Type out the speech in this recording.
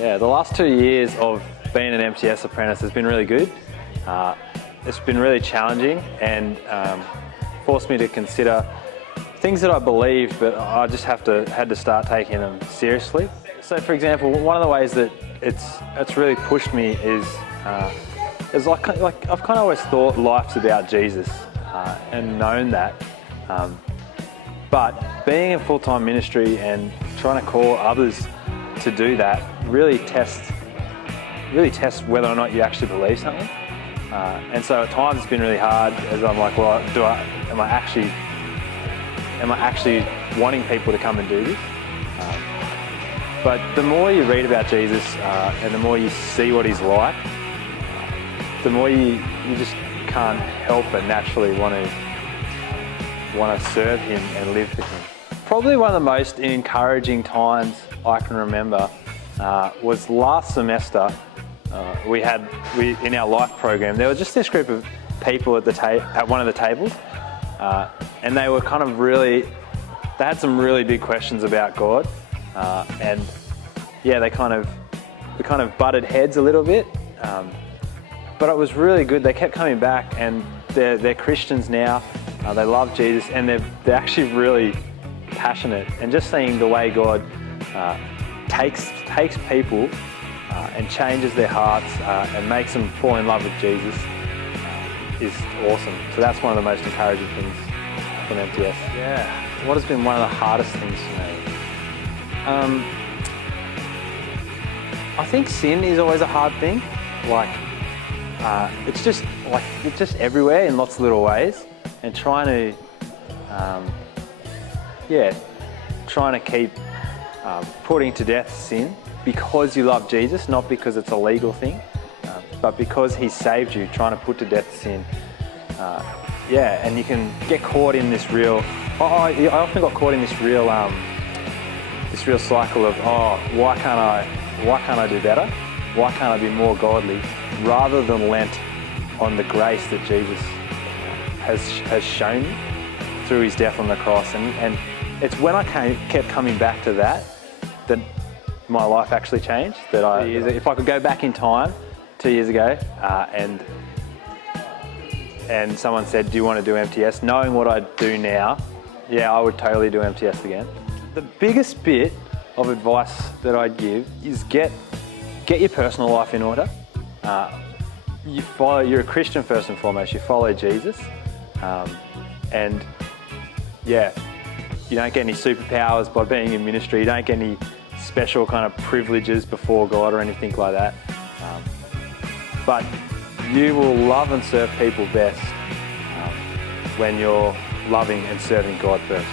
Yeah, the last 2 years of being an MTS Apprentice has been really good. It's been really challenging and forced me to consider things that I believed, but I just had to start taking them seriously. So, for example, one of the ways that it's really pushed me is like I've kind of always thought life's about Jesus and known that. But being in full-time ministry and trying to call others to do that really tests whether or not you actually believe something. And so at times it's been really hard as I'm like, well, am I actually wanting people to come and do this? But the more you read about Jesus and the more you see what he's like, the more you just can't help but naturally want to serve him and live for him. Probably one of the most encouraging times I can remember was last semester. In our life program, there was just this group of people at one of the tables, and they were kind of they had some really big questions about God, and yeah, we kind of butted heads a little bit, but it was really good. They kept coming back, and they're Christians now. They love Jesus, and they're actually really passionate. And just seeing the way God takes people and changes their hearts and makes them fall in love with Jesus is awesome. So that's one of the most encouraging things from MTS. Yeah. What has been one of the hardest things for me? I think sin is always a hard thing. Like it's just everywhere in lots of little ways, and trying to keep putting to death sin because you love Jesus, not because it's a legal thing, but because he saved you, trying to put to death sin. And you can get caught in this real, I often got caught in this real cycle of, why can't I do better? Why can't I be more godly? Rather than lent on the grace that Jesus has shown me through his death on the cross. And it's when I kept coming back to that my life actually changed. If I could go back in time 2 years ago and someone said, do you want to do MTS? Knowing what I do now, yeah, I would totally do MTS again. The biggest bit of advice that I'd give is get your personal life in order. You're a Christian first and foremost, you follow Jesus. And yeah, you don't get any superpowers by being in ministry, you don't get any special kind of privileges before God or anything like that. But you will love and serve people best when you're loving and serving God first.